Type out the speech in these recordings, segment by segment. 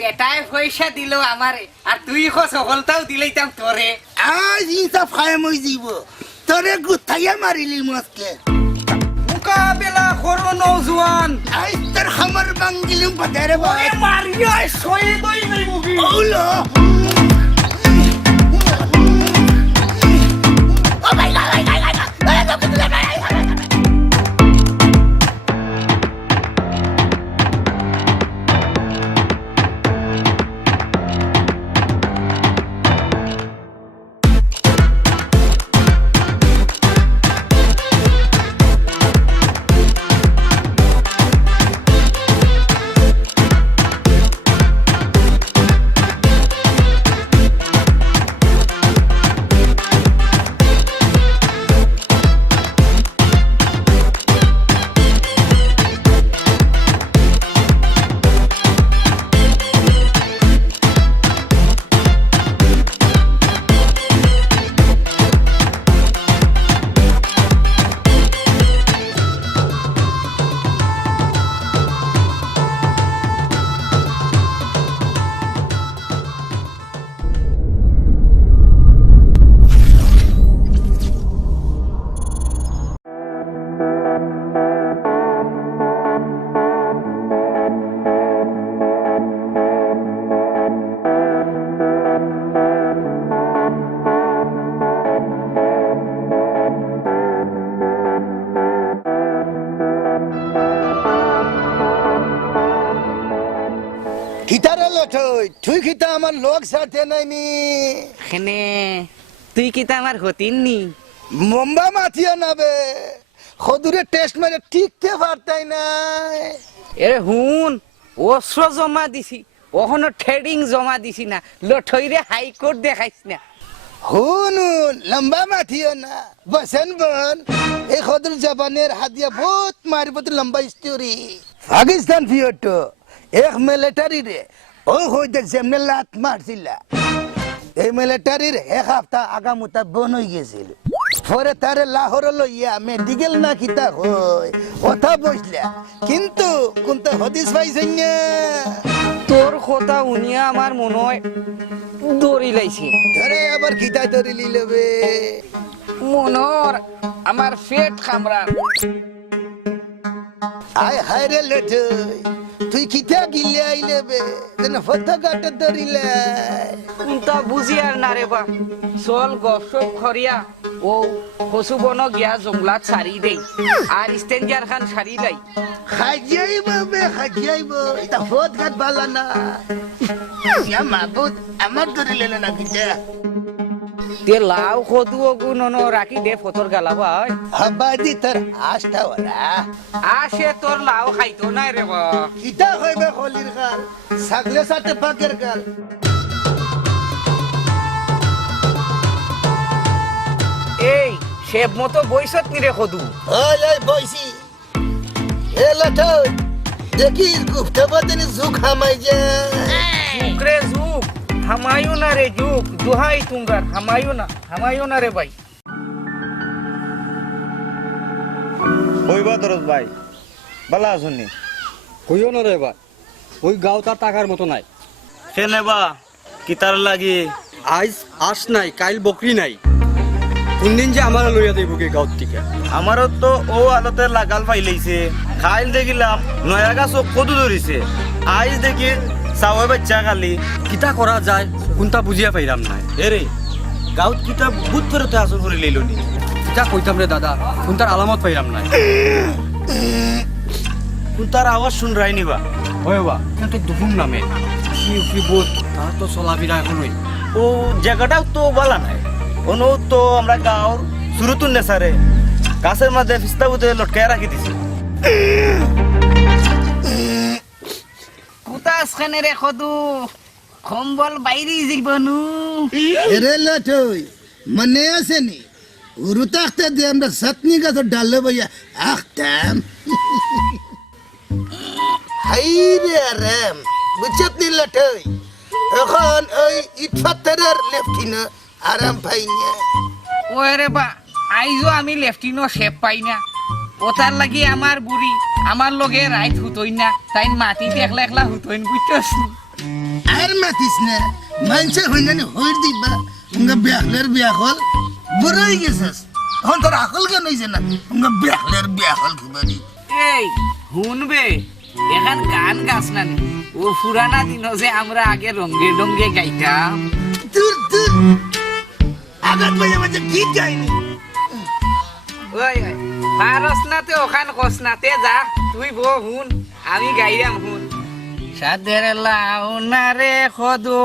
বেটায় পয়সা দিল আমারে আর তুই সফলতাও দিলেইতাম তোরে আজ ইনসাফ খায় মই দিব তোরে গুথাইয়া মারিলি মস্কে মোকাবেলা করো নৌজওয়ান আজ তোর খামার বাঙ্গিলুম বাজারে বয় মারিয়া সয়ে দই নাই মুগি ওলো ও মাই গড কিতারে লঠই তুই কিতা আমার লোক সাথে নাইনি খেনে তুই কি তা আমার হতিন নি মুম্বা মাথিয়া নাবে খদুরে টেস্ট মেরে ঠিকতে পারতাই না এরে হুন অস্ত্র জমা দিছি ওখানে ট্রেডিং জমা দিছি না লঠইরে হাইকোর্ট দেখাইছ না হুনুন লম্বা মাথিয়া না বসেন বন এই খদুর জবানের হাদিয়া বহুত মারিবত লম্বা স্টোরি পাকিস্তান ফিয়টো এক মিলিটারি রে ও হইতে যেমনে লাত মারছিলা এই মিলিটারির এক সপ্তাহ আগামুতা বন হয়ে গেছিল পরে তারে লাহোর লইয়া মেডিকেল না কিতা হয় কথা বসলা কিন্তু কোনটা হদিস পাইছেন না তোর কথা উনিয়া আমার মনে হয় দড়ি লাইছে ধরে আবার কিতা ধরে লিলবে মনর আমার পেট কামড়া আয় হায় রে লঠই তুই কিতা গিলে আইলেবে যেন ফটো কাটে ধরিলে তা বুঝি আর না রে বা চল গপসপ খরিয়া ও কচু বন গিয়া জংলাত সারি দেই আর স্টেঞ্জার খান সারি লাই খাইয়াইব বে খাইয়াইব এটা ফট কাট বালা না ইয়া মাবুদ আমার ধরিলে না কিতা তে লাউ খদু গুন রাখি দে ফতর গালা ভাই হাবাদি তোর আস্থা ওরা আসে তোর লাউ খাইতো না রে বা কিতা হইবে খলির গাল সাগলে সাথে পাকের গাল এই শেপ মতো বইছত নি রে খদু ওই ওই বইসি এ লঠই দেখি গুপ্তা বদনি জুক হামাই যে রে যুগ হামায়ু না রে যুগ দুহাই তুঙ্গার হামায়ু না রে ভাই কইবা দরজ ভাই ভালো আছুনি কইও না রে বা ওই গাঁও তার টাকার মতো নাই সে নেবা কিতার লাগি আজ আস নাই কাইল বকরি নাই কোনদিন যে আমার লইয়া দেব কে গাঁও থেকে আমারও তো ও আলতে লাগাল পাইলেইছে খাইল দেখিলাম নয়া গাছ কদু ধরিছে আজ দেখি চাওয়া বাচ্চা কালি কিতা করা যায় কোনটা বুঝিয়া পাইলাম নাই এরে গাঁত কিতা বুধ ফেরতে আসল করে লইলনি কিতা কইতাম রে দাদা কোনটার আলামত পাইলাম নাই তার আওয়াজ শুন রাই নিবা হয় বা কিন্তু দুহুম নামে কি উফরি বোধ তার তো চলাফেরা এখনই ও জায়গাটাও তো বলা নাই অনু তো আমরা গাঁর শুরুতুন নেসারে গাছের মধ্যে ফিস্তা বুঝে লটকায় রাখি দিছি কুতাস খানে রে খদু কম্বল বাইরে জীবনু এরে লঠই মনে আছে নি উরু তাখতে দিয়ে আমরা সাতনি গাছ ডালে বইয়া আখতাম হাই রে আরাম বুঝছত নি লঠই এখন ওই ইট পাথরের লেফটিনো আরাম পাই না ওরে রে বা আইজো আমি লেফটিনো শেপ পাই না ওটার লাগি আমার বুড়ি আমার লগে রাইত হুতই না তাই মাটি একলা একলা হুতইন বুঝছস আর মাতিস না মানছে হইনানি হইর দিবা উঙ্গা বিয়াহলের বিয়া হল বড় হয়ে গেছিস এখন তোর আকল কেন হইছে না উঙ্গা বিয়াহলের বিয়া হল খুবানি এই শুনবে এখন গান গাছ না নি? ও পুরানা দিন যে আমরা আগে রঙ্গে রঙ্গে গাইতাম। দূর দূর আগাত ভাই আমাদের গীত গাইনি ওই ওই পারস নাতে ওখান কস নাতে যা তুই বউ হুন আমি গাইরাম হুন। সাদের লাউনা রে খদু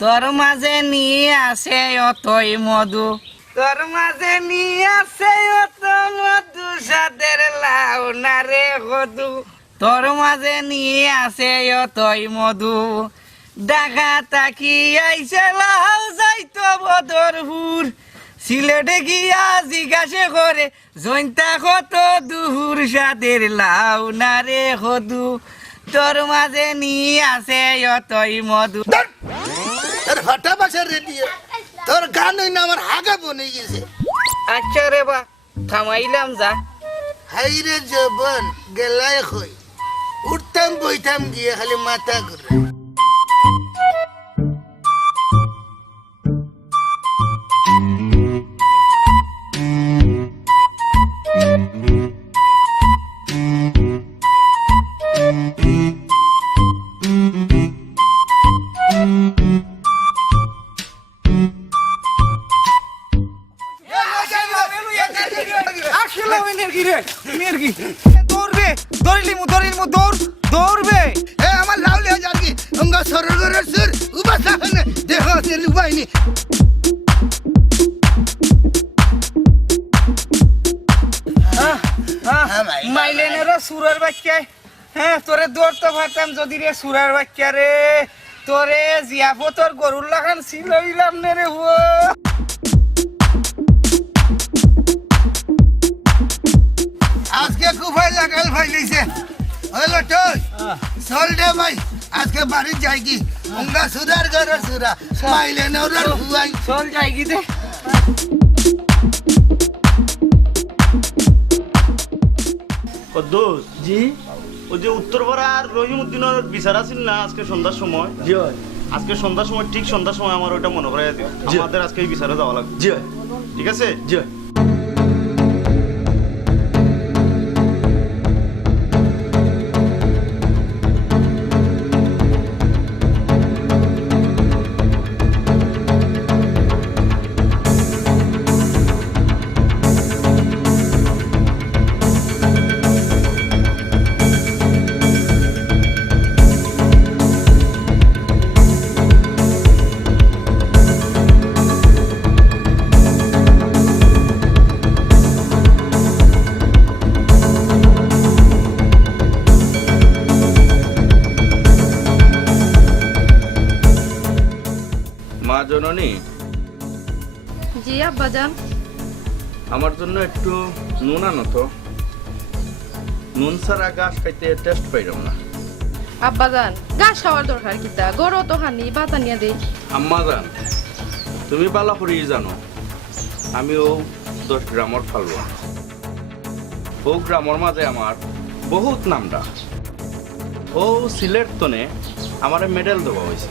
তোর মাঝে নিয়ে আসে অতই মধু, তোর মাঝে নিয়ে আসে অত মধু। সাদের লাউনা রে খদু তোর মাঝে নিয়ে আসে অতই মধু। ডাকা তাকি আইসে লাউ যাইতো বদরপুর, সিলেটে গিয়া জিজ্ঞাসে করে জৈন্তা কত দূর। সাদের লাউ না রে হদু তোর মাঝে নিয়ে আসে অতই মধু। তোর হঠাৎ বাসার রেডিও তোর গান হই না আমার হাগা বনে গেছে। আচ্ছা রে বা থামাইলাম যা। হাই রে জবন গেলাই হই উঠতাম বইতাম গিয়ে খালি মাথা ঘুরে। এ আমার লাউলি হয়ে যাবি অঙ্গা সরগরের সুর উবা সাহনে দেহ তেল উবাইনি। মাইলেনের সুরের বাচ্চায় হ্যাঁ তোরে দৌড় তো পারতাম যদি রে সুরের বাচ্চা রে। তোরে জিয়াফো তোর গরুর লাগান ছিলাম নে রে। ও আজকে খুব ভাই লাগাল ভাই লইছে হলো তো চল দে ভাই আজকে বাড়ি যাই কি অঙ্গা সুদার ঘরের সুরা মাইলে নৌরার হুয়াই চল যাই কি দে। কদ্দুস জি ওই যে উত্তরপাড়ার রহিমউদ্দিনের বিচার আছিল না আজকে সন্ধ্যার সময়। জি আজকে সন্ধ্যার সময় ঠিক সন্ধ্যার সময় আমার ওইটা মনে করাই দিও। জি। আমাদের আজকে এই বিচারে যাওয়া লাগবে। জি ঠিক আছে? জি মা জননী, জি আব্বাজান। আমার জন্য একটু নুন আনো তো। নুন ছাড়া ঘাস খাইতে টেস্ট পাইলাম না। আব্বাজান ঘাস খাওয়ার দরকার কিতা, গরু তো খানি বাতা নিয়ে দেই। আম্মা জান, তুমি বালা করি জানো আমিও 10 গ্রামর ফালুয়া। ও গ্রামর মাঝে আমার বহুত নামডা। ও সিলেট তনে আমার মেডেল দেওয়া হয়েছে।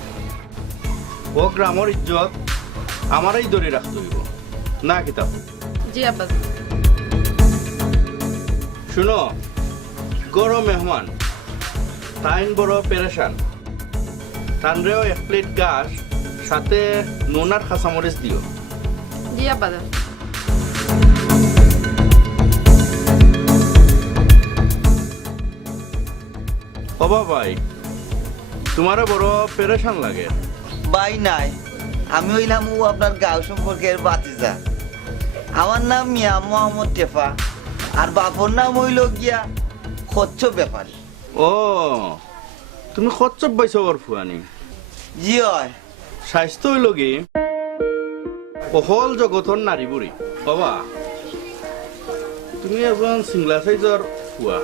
ও গ্রামর ইজ্জত আমারই ধরে রাখতে হইব না কিতাব। জি আব্বাজান। শুনো, গরো মেহমান তাইন বড় পেরেশান, তানরেও 1 প্লেট ঘাস সাথে নুন আর কাঁচামরিচ দিও। জি আব্বাজান। বাবা ভাই, তোমারও বড় পেরেশান লাগে। ভাই নাই, আমি হইলাম ও আপনার গাঁও সম্পর্কের বাতিজা। আমার নাম মিয়া মোহাম্মদ টেফা, আর বাপর নাম হইল গিয়া খচ্চ ব্যাপারী। ও, তুমি খচ্চব পাইছো ওর ফুয়ানি। জি হয়। স্বাস্থ্য হইল কি অহল জগতর নারী বুড়ি। বাবা, তুমি একজন সিংলা সাইজর ফুয়া,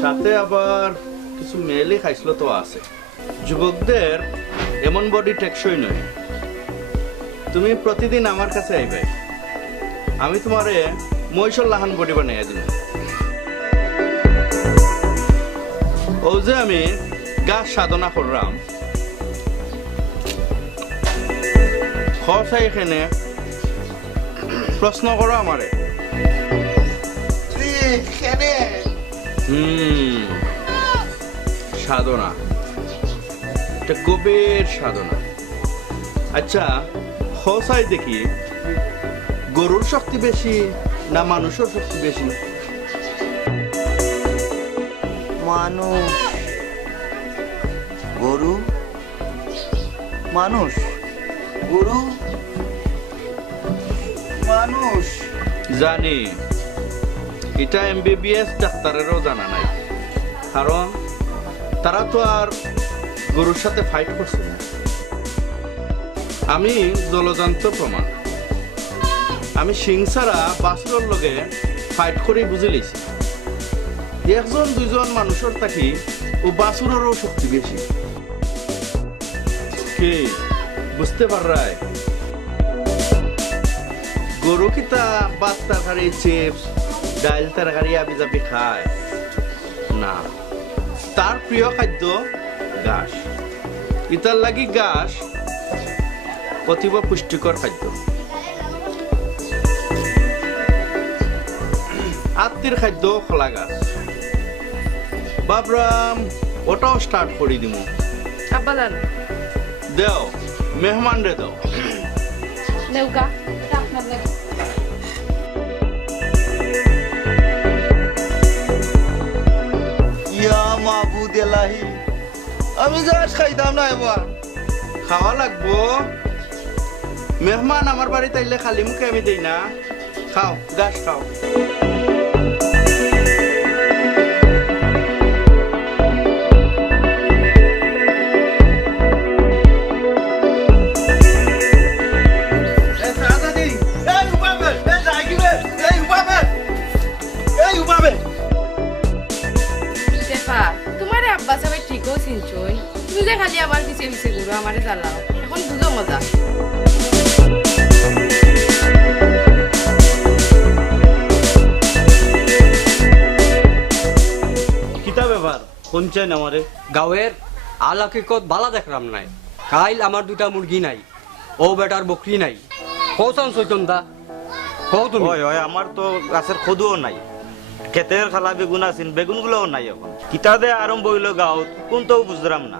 সাথে আবার কিছু মেয়েলি খাইছিল তো আছে। যুবকদের এমন বডি টেকসই নয়। তুমি প্রতিদিন আমার কাছে আইবে, আমি তোমারে মহিষর লাহান বডি বানাইয়া দিব। ও যে আমি গাছ সাধনা করলাম, খসাই এখানে প্রশ্ন করো আমারে সাধনা, এটা গভীর সাধনা। আচ্ছা, খসাই দেখি গরুর শক্তি বেশি না মানুষের শক্তি বেশি? মানুষ, গরু, মানুষ, গরু, মানুষ। জানি, এটা এমবিবিএস ডাক্তারেরও জানা নাই, কারণ তারা তো আর গরুর সাথে ফাইট করছে না। আমি জলজান্ত প্রমাণ, আমি সিং ছাড়া বাছুরের লগে ফাইট করে বুঝে লেছি একজন দুইজন মানুষের থাকি ও বাছুরেরও শক্তি বেশি। কি বুঝতে পারায়? গরু কিতা ভাত তরকারি, চিপস, ডাল তরকারি আবি যাবি খায় না, তার প্রিয় খাদ্য ঘাস। ইতার লাগি ঘাস অতীব পুষ্টিকর খাদ্য। আত্মীর খাদ্য খোলা গাছ। বাবরাম, ওটাও স্টার্ট করে দিমু। আব্বাজান দেও, মেহমান রে দাও। নেউকা আপনার লাগে ইয়া মাহবুদ এলাহি, আমি গাছ খাইতাম না এবার। খাওয়া লাগবো, মেহমান আমার বাড়িতে আইলে খালি মুখে আমি দেই না। খাও, গাছ খাও। শেফা, তোমারে আব্বা সবাই ঠিকও চিনছই, তুমি যে খালি আবার পিছে পিছে ঘুরো আমারে জ্বালাও, এখন বুঝো মজা। কিতা ব্যাপার কোনছেন আমারে? গাঁয়ের আলাকিকত বালা দেখলাম নাই, কাইল আমার দুটা মুরগি নাই, ও বেটার বকরি নাই, কৌশন চৈতন দা কও তুমি। ওই ওই, আমার তো গাছের খদুও নাই, ক্ষেতের খালা বেগুন আছেন, বেগুন গুলোও নাই। এখন কিতা দে আরম্ভ হইল গাঁও, কোন তো বুঝলাম না।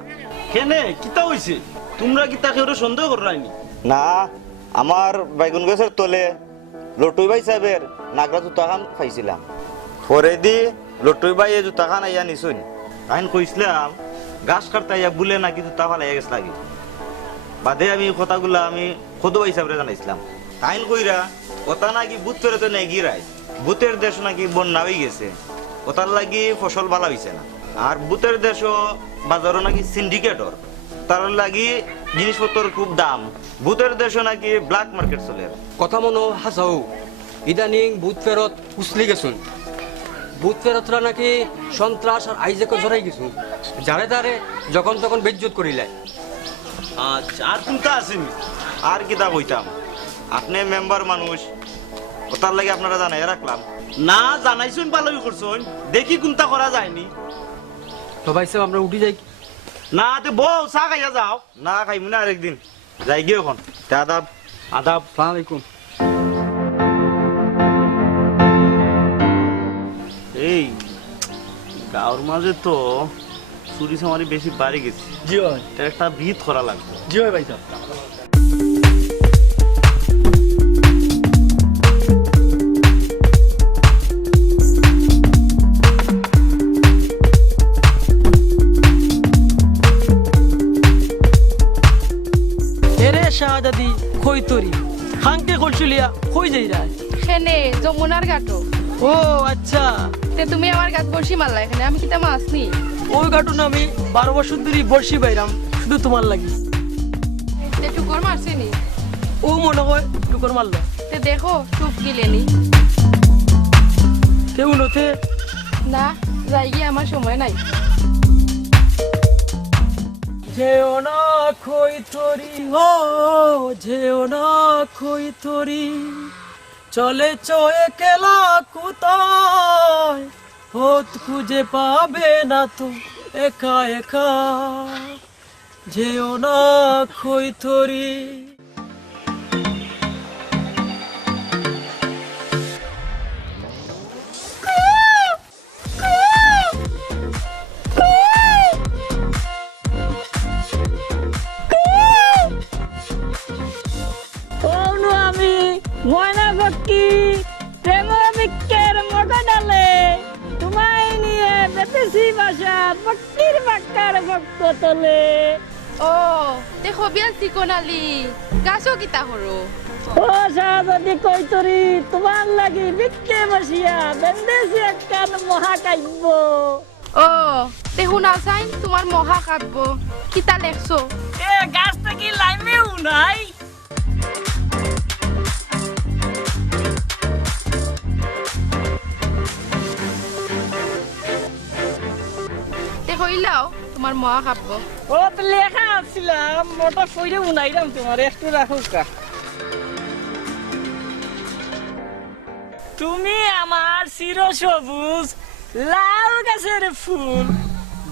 কেনে কিতা হইছে? তোমরা কিতা কেউ সন্দেহ করাইনি? না, আমার বেগুন গাছের তলে লটুই ভাই সাহেবের নাগরা জুতা খান পাইছিলাম। পরে দি লটুই ভাই এই জুতা খান আইয়া নিছুন, আইন কইছিলাম গাছ কাটতে আইয়া বুলে নাকি জুতা ফালাইয়া গেছ লাগে। বাদে আমি কথাগুলা আমি খদু ভাই সাহেবরে জানাইছিলাম। আইন কইরা কথা নাকি বুথ ফেরত নেই গিরাই, বুথের দেশ নাকি বন্যা হয়ে গেছে, ওটার লাগি ফসল ভালো হয়েছে না। আর বুথের দেশও বাজারও নাকি সিন্ডিকেটর, তার লাগি জিনিসপত্রের খুব দাম। বুথের দেশও নাকি ব্ল্যাক মার্কেট চলে। কথা মনো হাসাও, ইদানিং বুথ ফেরত উছলি গেছুন, বুথ ফেরতরা নাকি সন্ত্রাস আর আইজেকে জড়াই গেছুন, যারে তারে যখন তখন বেজ্জত করিলাই। আচ্ছা, আর কোনটা আসেনি? আর কিতা কইতাম, আপনি মেম্বার মানুষ, ওটার লাগে আপনারা জানাই রাখলাম। না জানাইছুন, ভালোই করছুন, দেখি কোনটা করা যায়নি। তো ভাই সাহেব আমরা উঠি যাই। না তে বউ চা খাইয়া যাও। না খাইমু না আরেকদিন, যাই গিয়ে এখন। আদাব। আদাব, সালাম আলাইকুম। এই গাঁর মাঝে তো চুরি চামারি বেশি বাড়ি গেছে। জি হয়, এটা একটা ভিত করা লাগবে। জি হয় ভাই সাহেব। এরে শাহাদাদি কই তরি হাঙ্কে কলচুলিয়া কই যাই রায়? সেনে যমুনার ঘাটো। ও আচ্ছা, তে তুমি আমার গাছ বড়শি মারলা, এখানে আমি কিতা মাছ নি। ওই ঘটনা আমি 12 বছর ধরে বর্ষি বাইরাম শুধু তোমার লাগি। তে টুকর মারছে নি? ও মনে হয় টুকর মারলো। তে দেখো টুক গিলেনি। কেউ নতে না, যাই গিয়ে আমার সময় নাই। যেও না কই তরি, ও যেও না কই তরি, চলে চয়ে কেলা কোথায়, পথ খুঁজে পাবে না তো একা একা, যেও না কই তরি। ময়না পক্ষী প্রেম বিকের মগা ডালে তোমায় নিয়ে বেতেছি বাসা পক্ষীর বাক্কার ভক্ত তোলে। ও তে হবিয়াল চিকনালি গাছও কিতা হরো ও সাহায্য কৈতরি তোমার লাগি বিকে বসিয়া বেন্দেছি একখান মহাকাব্য। ও তে শুনা চাই তোমার মহাকাব্য কিতা লেখছো? এ গাছটা কি লাইমেও নাই? তে হইলাও তোমার মহাকাব্য। ও তো লেখা আসছিলাম মোটা ফইরে উনাইলাম তোমার একটু রাখো কা। তুমি আমার চির সবুজ লাল গাছের ফুল,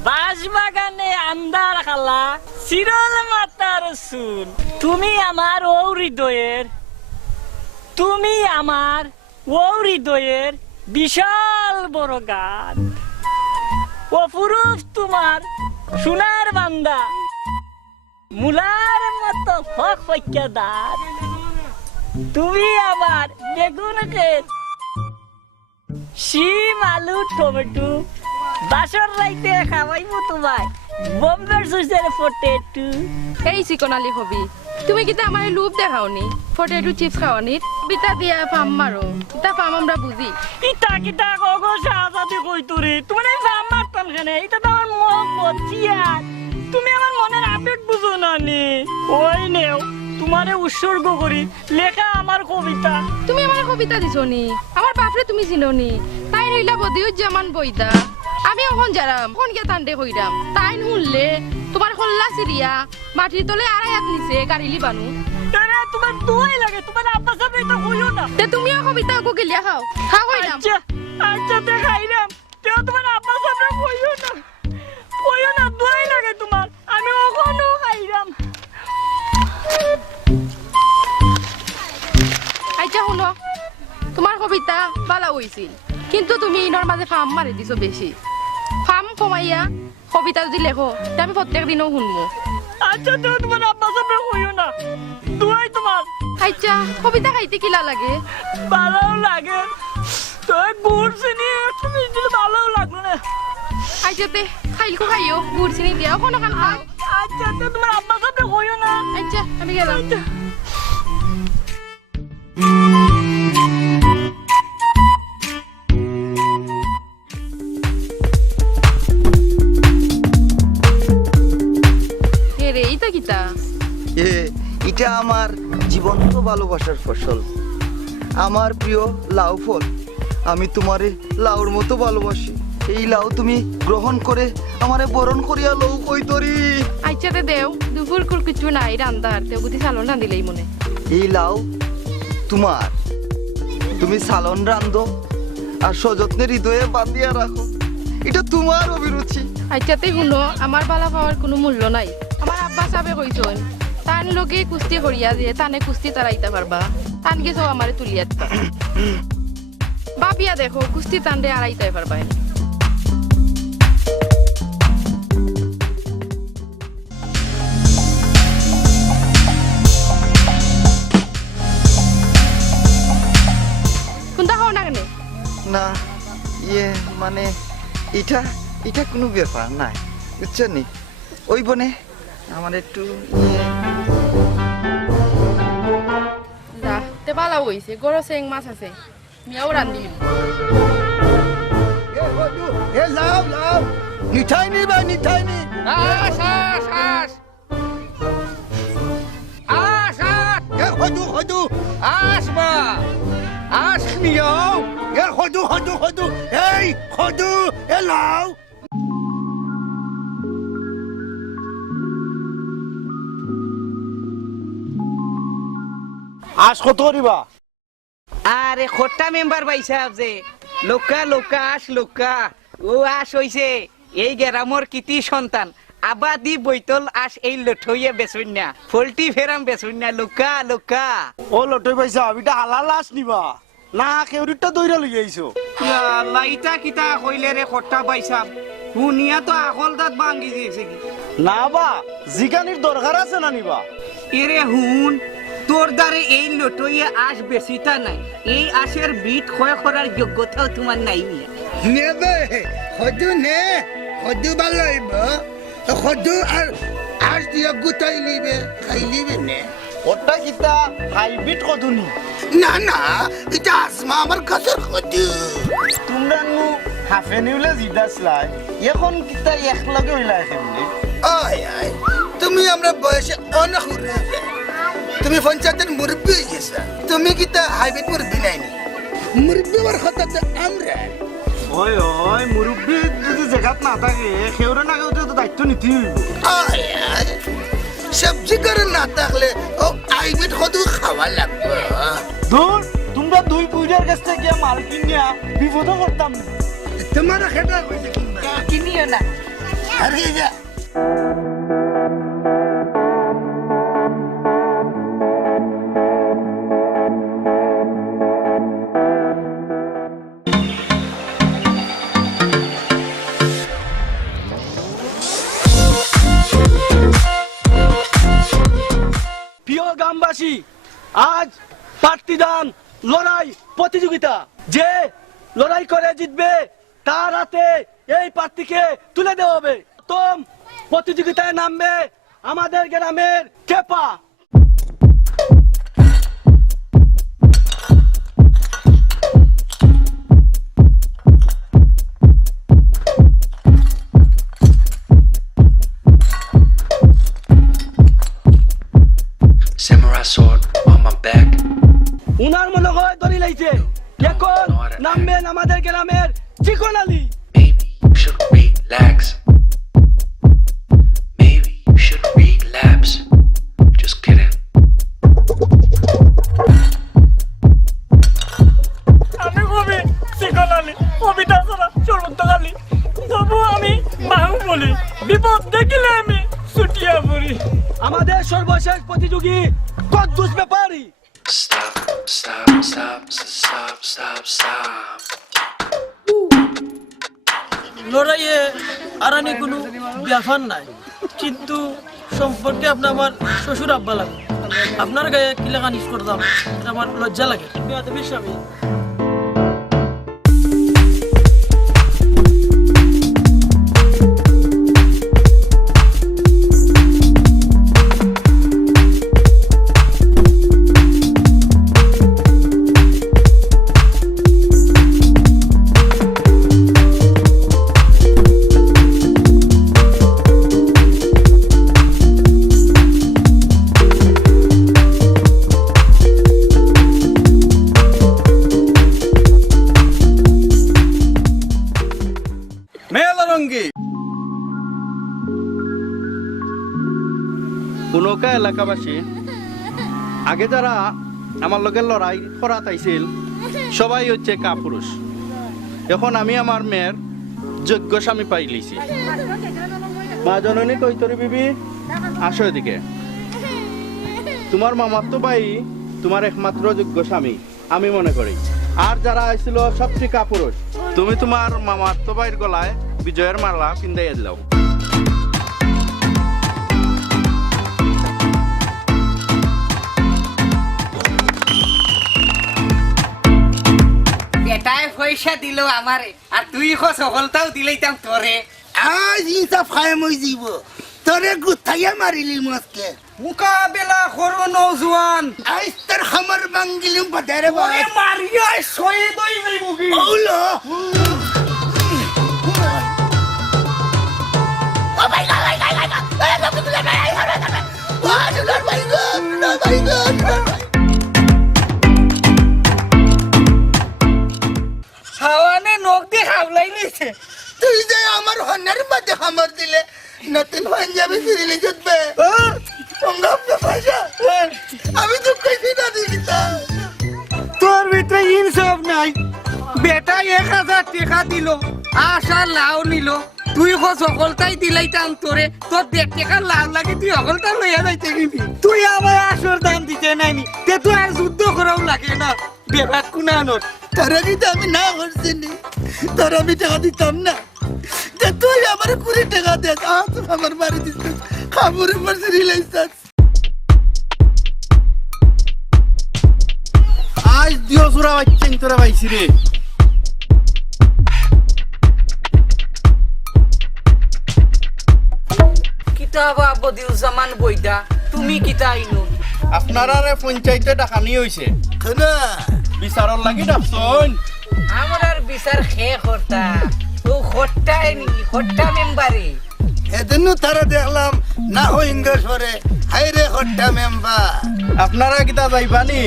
বাঁশ বাগানে আন্দার খালা চিরল মাতার চুল। তুমি আমার ও হৃদয়ের, তুমি আমার ও হৃদয়ের বিশাল বড় গান। অপরূপ তোমার সোনার বান্দা, মুলার মতো ফক ফক্কা দাঁত। তুমি আমার বেগুন ক্ষেত, শিম আলু টমেটো, বাসর রাইতে খাওয়াইবো তোমায় বোম্বের সুইসের পটেটো। এই চিকনালি হবি তুমি কিতা আমার লুপ দেখাওনি পটেটো চিপস খাওয়ানির বিতা দিয়া ফাম মারো তা ফাম আমরা বুঝি। ইতা কিতা গো সাহায্য কই তোরে তোমার এই ফাম মারতাম কেন? এটা তো আমার মন বচিয়া, তুমি আমার মনের আবেগ বুঝো না নি। ওই নেও তোমারে উৎসর্গ করি লেখা আমার কবিতা। তুমি আমার কবিতা দিছো নি? আমার বাপরে তুমি চিনো নি? তাই রইলা বদিউজ্জামান বইদা। আমি এখন যারাম কোন গিয়া তান্ডে কইরাম তাই শুনলে তোমার হল্লা সিরিয়া মাটির তলে আড়াই হাত নিচে গাড়িলি বানু। আরে তোমার দোয়াই লাগে, তোমার আব্বা সাহেব এটা কইও না। তে তুমিও কবিতা ওকে গিলিয়া খাও খাও কইরাম। আচ্ছা আচ্ছা দেখাইরাম, তেও তোমার আব্বা সাহেব কইও না, কইও না, দোয়াই লাগে তোমার। আমি ওখানেও খাইরাম। আচ্ছা শুনো, তোমার কবিতা ভালো হইছিল কিন্তু তুমি ইনর মাঝে ফাম মারি দিছো বেশি। ফাম কমাইয়া কবিতা যদি লেখো তে আমি প্রত্যেক দিনও শুনবো। আচ্ছা তেও তোমার আব্বা সাহেব কইও না, দোয়াই তোমার। আচ্ছা কবিতা খাইতে কিলা লাগে? ভালো লাগে তো গুড় চিনি একটু মিষ্টি ভালো লাগলো না। আচ্ছা তে খাইলকো খাইও গুড় চিনি দিয়া কোনো খান খাও। আচ্ছা তো তোমার আব্বা সাহেব কইও না। আচ্ছা আমি গেলাম। রে ইতা কিতা? এটা আমার জীবন্ত ভালোবাসার ফসল, আমার প্রিয় লাউ ফল। আমি তোমারে লাউর মতো ভালোবাসি। এই লাউ তুমি গ্রহণ করে আমারে বরণ করিয়া লও কইতরি। আচ্ছা তে দেও দুপুর কুর কিছু নাই রান্দার তেও বুঝি সালন না দিলেই মনে। এই লাউ তোমার, তুমি সালন রান্ধো আর সযত্নে হৃদয়ে বাঁধিয়া রাখো। এটা তোমার অভিরুচি। আচ্ছা তে শুনো, আমার বালা পাওয়ার কোনো মূল্য নাই। আমার আব্বা সাহেবে কইছন তান লোকে কুস্তি করিয়া যে তানে কুস্তি তারাইতে পারবা, তান গেছো আমারে তুলিয়া দিতা। বাপিয়া দেখো কুস্তি তান্ডে আড়াইতে পারবা। কোনটা হও না কেন? না মানে এটা এটা কোনো ব্যাপার নাই, বুঝছো নি? ওই বনে আমার একটু যা তে ভালো হইছে, গরো চেং মাছ আছে মিয়াও রান্ধি। এ লাও লাও, মিঠাই নি ভাই মিঠাই নি। আস আস আস আস আস এ হদু হদু, আস বা আস মিয়াও। এ হদু হদু হদু, এই হদু এ লাও। আজ কত করিবা? আরে খোট্টা মেম্বার ভাই সাহেব যে লোকা লোকা আস লোকা ও আস হইছে এই গ্রামর কৃতি সন্তান আবাদি বৈতল আস এই লঠইয়ে বেসুন্যা ফলটি ফেরাম বেসুন্যা লোকা লোকা। ও লটই পাইছা আবিটা হালাল লাশ নিবা না কেউরিটা দইরা লই আইছো? লাইটা কিতা কইলে রে খোট্টা ভাই সাহেব, হুনিয়া তো আকল দাঁত ভাঙ্গি দিয়েছে কি না বা জিগানির দরকার আছে না নিবা? এরে হুন তোর দ্বারে এই লটইয়া আশ বেশিটা নাই, এই আশের বিট ক্ষয় করার যোগ্যতাও তোমার নাই মিয়া। নেবে সদু নে, সদু ভালো হইব, সদু আর দিয়া গুটাই লিবে, খাই লিবে নে। ওটা কিতা হাইব্রিড কদুনি না না, এটা আসমা আমার কাছের সদু। তোমরা নু হাফে নিউলে জিদাসলাই, এখন কিতা একলগে হইলা কেমনে? আয় আয়, তুমি আমরা বয়সে অনেক উড়ে, তুমি পঞ্চায়েতের মুরব্বী হয়ে গেছা, তুমি কি তা হাইব্রিড মুরব্বী নাইনি? মুরব্বী হওয়ার কথা তো আমরা। ওই ওই মুরব্বী যদি জায়গাত না থাকে সেওরে না কেউ তো দায়িত্ব নিতে হইব। আয় আয়, সবজি করে না থাকলে ও হাইব্রিড সদু খাওয়া লাগবে। দূর তোমরা দুই পুইডার কাছ থেকে মাল কিনিয়া বিপদ করতাম। তোমার খেটা কইছে কিনবা, কিনিও না। আরে যা প্রিয় গ্রামবাসী, আজ প্রার্থীদান লড়াই প্রতিযোগিতা। যে লড়াই করে জিতবে তার হাতে এই প্রার্থীকে তুলে দেওয়া হবে। প্রথম প্রতিযোগিতায় নামবে আমাদের গ্রামের কেপা। Samurai sword on my back. উনার মনে হয় দড়ি লাইছে। এখন নামবেন আমাদের গ্রামের চিকন Ali. Maybe you should relax. Maybe you should relapse. Just kidding. আমি কবি চিকন আলী, কবিতা ছাড়া চলন্ত আলী, তবু আমি বাহু বলি, বিপদ দেখিলে আমি ছুটিয়া পড়ি। আমাদের সর্বশেষ প্রতিযোগী কদ্দুস ব্যাপারী। Stop, stop, stop, stop, stop, stop. লড়াইয়ে আরানি কোনো ব্যাপার নাই, কিন্তু সম্পর্কে আপনি আমার শ্বশুর আব্বা লাগে, আপনার গায়ে কিলা কানিস করতাম, এটা আমার লজ্জা লাগে। স্বামী মেলারঙ্গি কোনকা এলাকাবাসী আগে যারা আমার লগে লড়াই করা তাইছিল সবাই হচ্ছে কাপুরুষ। এখন আমি আমার মেয়ের যোগ্য স্বামী পাই লিছি। মা জননী কৈতরী বিবি, আসো এদিকে। তোমার মামাতো ভাই তোমার একমাত্র যোগ্য স্বামী আমি মনে করি। আর যারা আইছিল সবচেয়ে কাপুরুষ, তুমি তোমার মামাতো ভাইয়ের গলায় বিজয়ের মালা পিন্দাইয়া দিলাও। বেটায় পয়সা দিল আমারে, আর তুই সফলতাও দিলাইতাম তোরে। আজ ইনসাফ খায় মই জীব, তোরে গুথাইয়া মারিলি মস্কে। মোকাবেলা করো নৌজওয়ান। আজ তোর খামার বাঙ্গিলিম বাদারে বাবা। মারিয়া শহীদ হই যাইব কি? ওলো ও ভাই গড ভাই গড ভাই গড, ভাই গড। হাওয়ানে নখ দিয়ে হাওলাই নিছে। তুই যে আমার হনের মধ্যে খামার দিলে নতুন পাঞ্জাবি ফিরিলি জুতবে আমি তো কইছি না দিতা। তোর ভিতরে ইনসাফ নাই। বেটা 1000 টাকা দিল, আশা লাউ নিল, তুই সফলতাই দিলাইতাম তোরে। তোর 1.5 টাকা লাভ লাগে, তুই সফলতা লইয়া যাইতে কিনি। তুই আমার আসর দাম দিতে নাইনি, তে তুই আর যুদ্ধ করাও লাগে না। বেবাক কুনানোর তোরা কিন্তু আমি না করছি নি, তোরা আমি টাকা দিতাম না। তুই আমার 20 টাকা দে, আমার বাড়ি দিতে খাবুরের পর রিলাইছিস। আজ দিও সুরা বাচ্চা তোরা পাইছি রে কিতাবা বদিউজ্জামান বইদা তুমি কিতা আইনো আপনারা রে পঞ্চায়েতে ডাকানি হইছে কেনা বিচারর লাগি ডাকছন আমার আর বিচার খেয়ে করতা ও খট্টাই নি খট্টা মেম্বারে এদিনও তারা দেখলাম না হইঙ্গা সরে হাইরে হট্টা মেম্বার আপনারা কিতা যাইবানি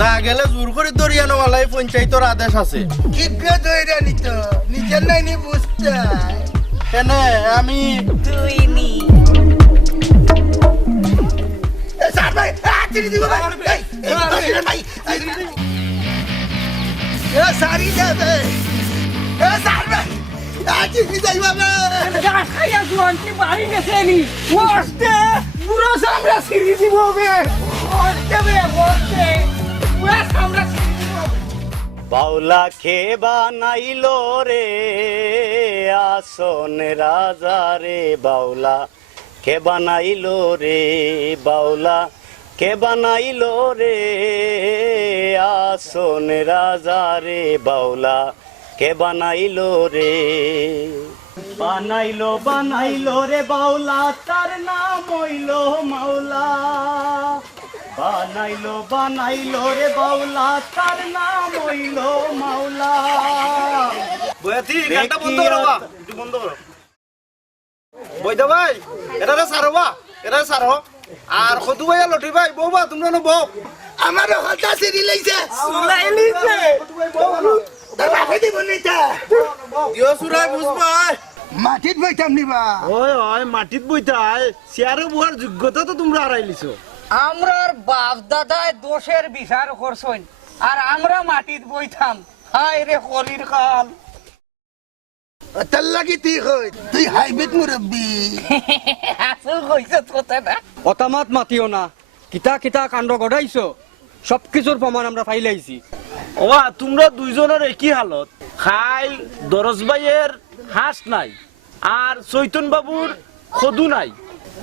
না গেলে জোর করে দরিয়ানো মালাই পঞ্চায়েতের আদেশ আছে কিপে দইরা নিত নিজের নাই নি বুঝতে কেনে আমি তুই নি স্যার ভাই আতিরি দিব ভাই ভাই এ সারি যাবে এ স্যার ভাই আতিরি যাই বাবা খাইয়া জোয়ানটি বাড়ি গেছে নি ওস্তে পুরো সামরা সিরি দিব বে ওস্তে বে ওস্তে পুরো সামরা সিরি দিব বাউলা খে বানাইলো রে আসন রাজা রে বাউলা কে বানাইলো রে বাউলা কে বানাইলো রে আসন রাজা রে বাউলা কে বানাইলো রে বানাইলো বানাইলো রে বাউলা তার নাম হইলো মাওলা বানাইলো বানাইলো রে বাউলা তার নাম হইলো মাওলা বয়াতি গানটা বন্ধ করো বা একটু বন্ধ করো বইদা ভাই এটা সারো বা এটা সারো আর কদু ভাই লটি ভাই বউবা তোমরা না বউ আমার হলটা সিরি লইছে সুলাই লিছে তার বাপে দিব নিতা দিও সুরাই বুঝবাই মাটিত বইতাম নিবা ওই ওই মাটিত বইতাই চেয়ারে বুয়ার যোগ্যতা তো তোমরা হারাইলিছো আমরার বাপ দাদায় দোষের বিচার করছইন আর আমরা মাটিত বইতাম হায় রে কলির কাল তার লাগি তুই কই তুই হাইব্রিড মুরব্বি আসল কইছে কথা না অতামাত মাতিও না কিতা কিতা কাণ্ড গড়াইছো সব কিছুর প্রমাণ আমরা ফাইলাইছি ওয়া তোমরা দুইজনের একই হালত খাইল দরজ ভাইয়ের হাঁস নাই আর চৈতন বাবুর খদু নাই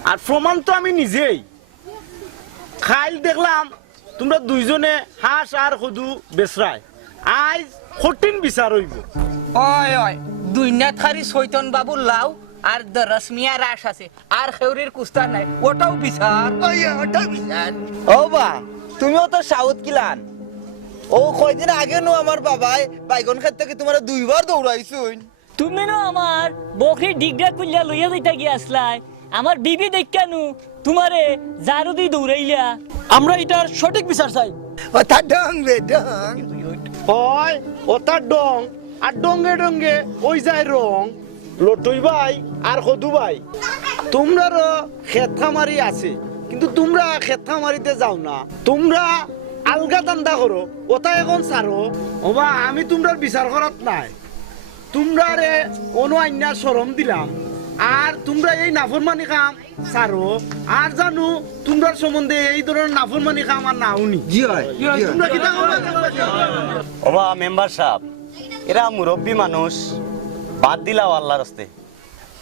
আর প্রমাণ তো আমি নিজেই খাইল দেখলাম তোমরা দুইজনে হাঁস আর খদু বেচরাই আজ কঠিন বিচার হইব ওই ওই দুই নাথ খারি চৈতন বাবুর লাউ আর রশ্মিয়া রাস আছে আর খেউরির কুস্তা নাই ওটাও বিচার ওই ওটা বিচার ও বা তুমিও তো সাউথ কিলান ও কয়দিন আগে নো আমার বাবাই বাইগন খেত থেকে তোমার দুইবার দৌড়াইছুন তুমি না আমার বকরি ডিগরা কুলিয়া লইয়া যাইতা গিয়াছলাই আমার বিবি দেখানু তোমারে জারু দি দৌড়াইলা আমরা এটার সঠিক বিচার চাই ওটা ডং বে ডং হয় ওটার ডং আর ডঙ্গে ডঙ্গে ওই যায় রং লটই ভাই আর খদু ভাই তোমরারও খেতখামারি আছে কিন্তু তোমরা খেতখামারিতে যাও না তোমরা আলগা দান্দা করো ওটা এখন ছাড়ো ওবা আমি তোমরার বিচার করাত নাই তোমরারে কোনো আইনার শরম দিলাম আর তোমরা এই নাফরমানি কাম ছাড়ো আর জানো তোমরার সম্বন্ধে এই ধরনের নাফরমানি কাম আর নাওনি জি হয় তোমরা কি ওবা মেম্বার সাহেব এরা মুরব্বী মানুষ বাদ দিলাও আল্লাহর রাস্তে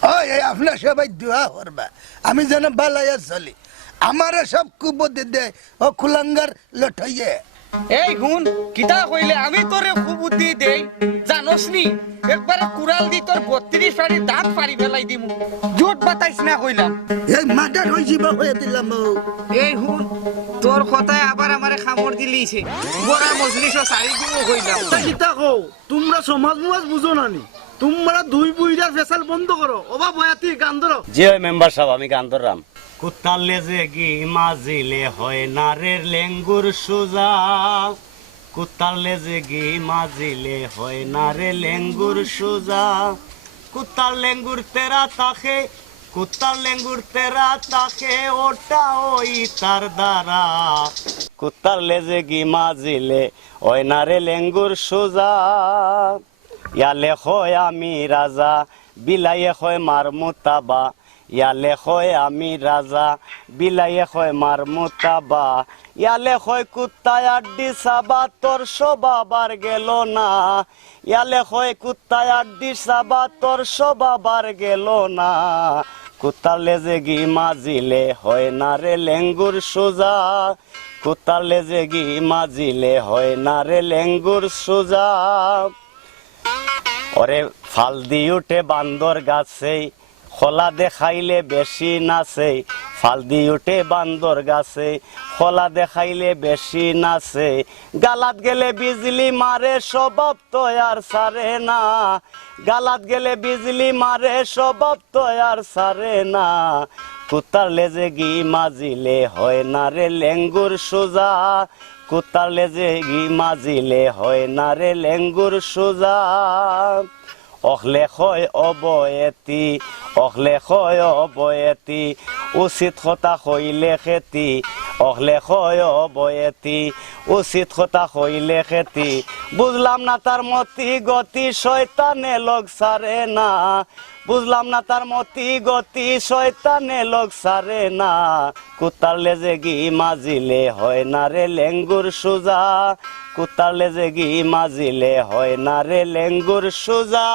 ওই এই আপনার সবাই দোয়া করবা আমি যেন বালাইয়া চলি আমার সব কুবুদ্ধি দে ও কুলাঙ্গার লঠাইয়ে এই গুণ কিতা কইলে আমি তোরে খুব বুদ্ধি দেই জানোস নি একবারে কুড়াল দি তোর 32 ফাড়ি দাঁত ফাড়ি ফেলাই দিমু জোট বাতাইস না কইলাম এই মাদার হই যাব হয়ে দিলাম এই হুন তোর কথায় আবার আমারে খামড় দিলিছে বড় মজলিসও সারি দিব কইলাম কিতা কও তোমরা সমাজ মুজ বুঝো না নি তোমরা দুই বুইরার ফেসাল বন্ধ করো ওবা বয়াতি গান ধরো জি ওই মেম্বার সাহেব আমি গান ধরলাম কুত্তালে যে গি মাজিলে হয় নারের লেঙ্গুর সুজা কুত্তালে যে গি মাজিলে হয় নারে লেঙ্গুর সুজা কুত্তার লেঙ্গুর তেরা তাকে কুত্তার লেঙ্গুর তেরা তাকে ওটা ওই তার দ্বারা কুত্তার লেজে গি মাজিলে ওই নারে লেঙ্গুর সুজা ইয়ালে হয় আমি রাজা বিলাইয়ে হয় মার মুতাবা ইয়ালে হয় আমি রাজা বিলাইয়ে হয় মার মুতাবা ইয়ালে হয় কুত্তায় আড্ডি সাবা তোর সবাবার গেল না ইয়ালে হয় কুত্তায় আড্ডি সাবা তোর সবাবার গেল না কুত্তার লেজে গি মাজিলে হয় না রে লেঙ্গুর সোজা, কুত্তার লেজে গি মাজিলে হয় না রে লেঙ্গুর সোজা। ওরে ফাল দি উঠে বান্দর গাছে, খোলা দেখাইলে বেশি নাচে, ফাল দি উঠে বান্দর গাছে, খোলা দেখাইলে বেশি নাচে। গালাত গেলে বিজলি মারে স্বভাব তো আর সারে না, গালাত গেলে বিজলি মারে স্বভাব তো আর সারে না। কুত্তার লেজে গি মাজিলে হয় না রে লেঙ্গুর সোজা, কুত্তার লেজে গি মাজিলে হয় না রে লেঙ্গুর সোজা। অখলে হয় অবয়েতি, অখলে হয় অবয়েতি, উচিত কথা হইলে খেতি, অখলে হয় অবয়েতি, উচিত কথা হইলে খেতি। বুঝলাম না তার মতি গতি, শয়তানে লোক সারে না, বুঝলাম না তার মতি গতি, শয়তানে লোক সারে না। কুত্তার লেজে গি মাজিলে হয় না রে লেঙ্গুর সোজা, কুত্তার লেজে গি মাজিলে হয় না রে লেঙ্গুর সোজা।